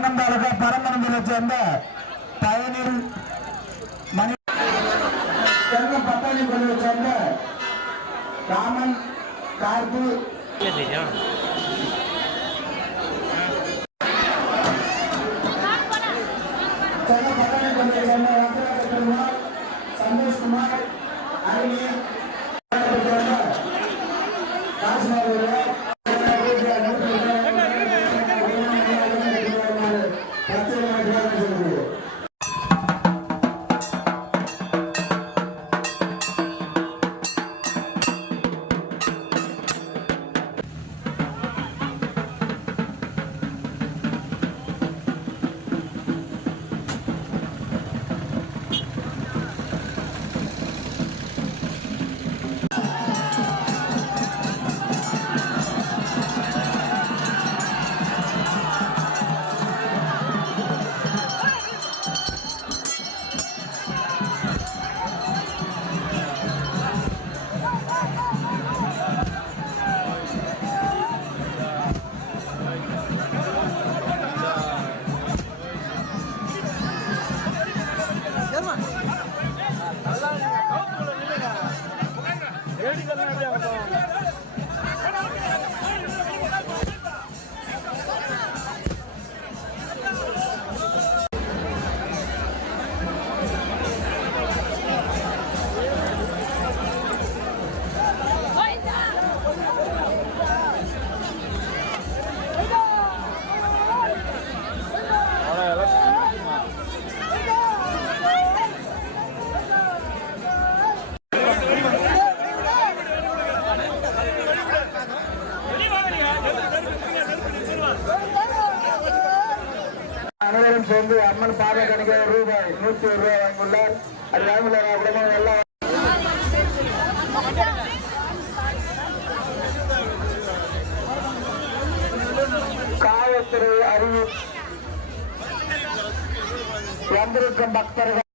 செங்கம் தாலுகா பரமனந்திலை சேர்ந்த பயனில் மணி செங்கம் பட்டாணி பள்ளியை சேர்ந்த ராமன் கார்த்தி செங்கம் பட்டாணி பள்ளியை சேர்ந்த வெங்கடேஷ்குமார் சந்தோஷ்குமார் அருணி அனைவரும் சேர்ந்து அம்மன் பாதை கணிக்க ரூபாய் 101 வாங்கியுள்ளார். காவல்துறை அறிவு வந்திருக்கும் பக்தர்கள்